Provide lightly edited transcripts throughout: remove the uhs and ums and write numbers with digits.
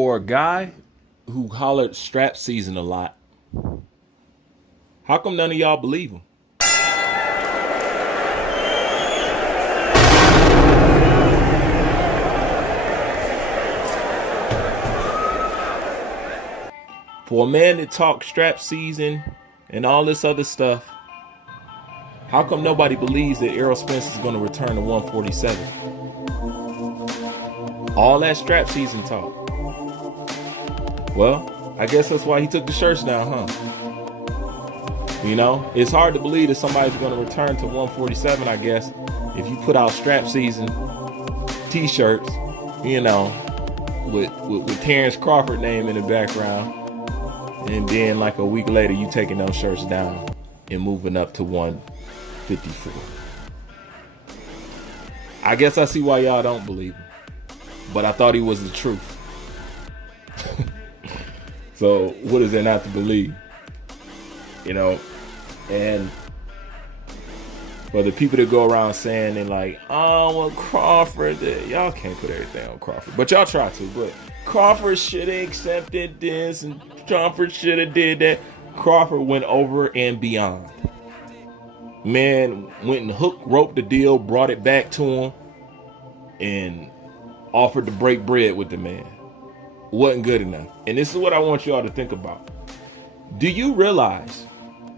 For a guy who hollered strap season a lot, how come none of y'all believe him? For a man that talks strap season and all this other stuff, how come nobody believes that Errol Spence is going to return to 147? All that strap season talk. Well, I guess that's why he took the shirts down, huh? You know, it's hard to believe that somebody's going to return to 147, I guess, if you put out strap season t-shirts, you know, with Terrence Crawford name in the background. And then like a week later, you taking those shirts down and moving up to 154. I guess I see why y'all don't believe him. But I thought he was the truth. So what is there not to believe? You know? And for the people that go around saying and like, oh, well, Crawford, y'all can't put everything on Crawford. But y'all try to. But Crawford should have accepted this and Crawford should have did that. Crawford went over and beyond. Man went and roped the deal, brought it back to him, and offered to break bread with the man. Wasn't good enough. And this is what I want y'all to think about. Do you realize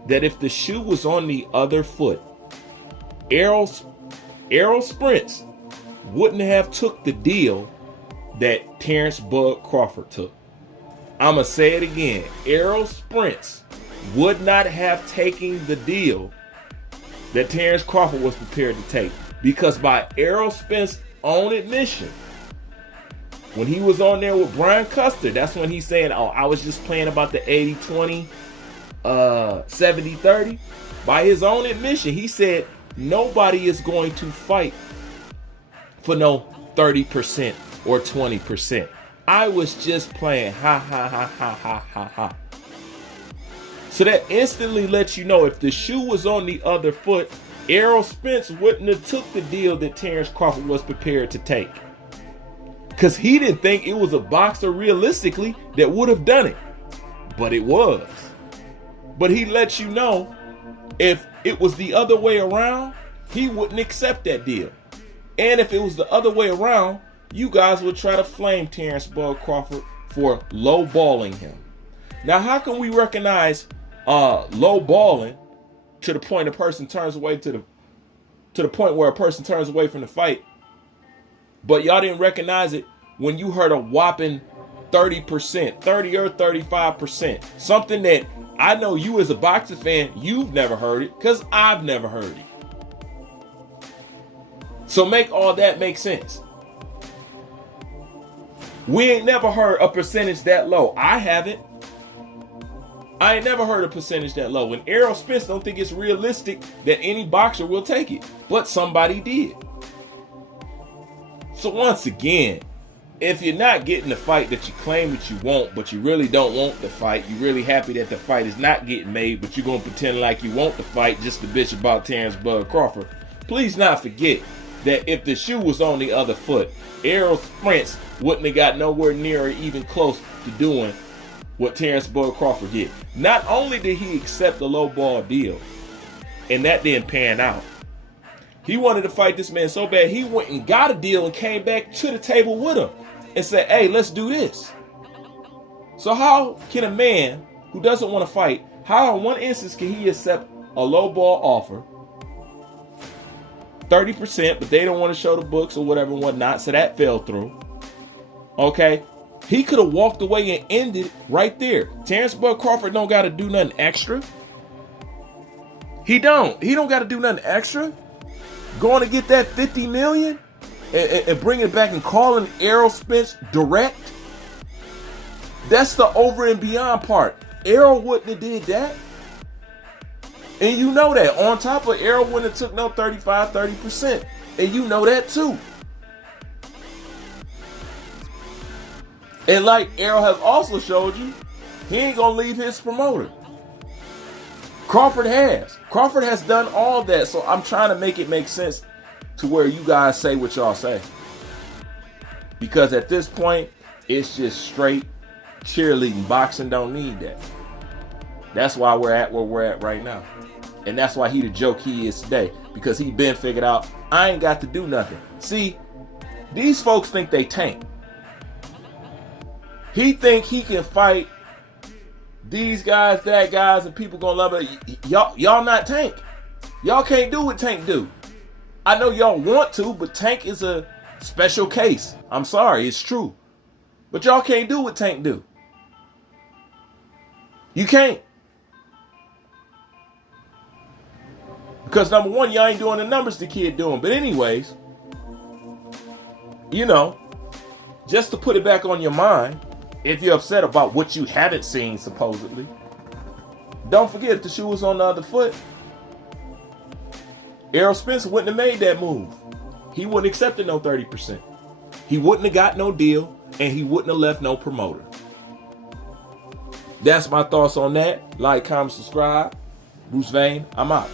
that if the shoe was on the other foot, Errol Spence wouldn't have took the deal that Terrence Bud Crawford took? I'm going to say it again. Errol Spence would not have taken the deal that Terrence Crawford was prepared to take. Because by Errol Spence's own admission, when he was on there with Brian Custer, that's when he's saying, oh, I was just playing about the 80-20, 70-30. By his own admission, he said, nobody is going to fight for no 30% or 20%. I was just playing. Ha, ha, ha, ha, ha, ha, ha. So that instantly lets you know if the shoe was on the other foot, Errol Spence wouldn't have took the deal that Terrence Crawford was prepared to take. Because he didn't think it was a boxer realistically that would have done it. But it was. But he lets you know if it was the other way around, he wouldn't accept that deal. And if it was the other way around, you guys would try to flame Terrence Bud Crawford for low-balling him. Now, how can we recognize low-balling to the point a person turns away to the point where a person turns away from the fight, but y'all didn't recognize it when you heard a whopping 30%, 30 or 35%, something that I know you as a boxing fan, you've never heard it because I've never heard it. So make all that make sense. We ain't never heard a percentage that low. I haven't. I ain't never heard a percentage that low. And Errol Spence don't think it's realistic that any boxer will take it. But somebody did. So once again, if you're not getting the fight that you claim that you want, but you really don't want the fight, you're really happy that the fight is not getting made, but you're going to pretend like you want the fight just to bitch about Terrence Bud Crawford, please not forget that if the shoe was on the other foot, Errol Spence wouldn't have got nowhere near or even close to doing what Terrence Bud Crawford did. Not only did he accept the low ball deal, and that didn't pan out, he wanted to fight this man so bad he went and got a deal and came back to the table with him and said, hey, let's do this. So how can a man who doesn't want to fight, how in one instance can he accept a low ball offer, 30%, but they don't want to show the books or whatever and whatnot, so that fell through. Okay, he could have walked away and ended right there. Terrence Bud Crawford don't got to do nothing extra. He don't got to do nothing extra. Going to get that 50 million and bring it back and calling Errol Spence direct. That's the over and beyond part. Errol wouldn't have did that. And you know that. On top of Errol wouldn't have took no 35, 30%. And you know that too. And like Errol has also showed you, he ain't going to leave his promoter. Crawford has. Crawford has done all that. So I'm trying to make it make sense to where you guys say what y'all say. Because at this point, It's just straight cheerleading. Boxing don't need that. That's why we're at where we're at right now. And that's why he the joke he is today. Because he been figured out, I ain't got to do nothing. See, these folks think they Tank. He think he can fight these guys, that guys, and people gonna love it. Y'all not Tank. Y'all can't do what Tank do. I know y'all want to, but Tank is a special case. I'm sorry, it's true. But y'all can't do what Tank do. You can't. Because number one, y'all ain't doing the numbers the kid doing. But anyways, you know, just to put it back on your mind, if you're upset about what you haven't seen, supposedly, don't forget, if the shoe was on the other foot, Errol Spence wouldn't have made that move. He wouldn't have accepted no 30%. He wouldn't have got no deal, and he wouldn't have left no promoter. That's my thoughts on that. Like, comment, subscribe. Bruce Vane, I'm out.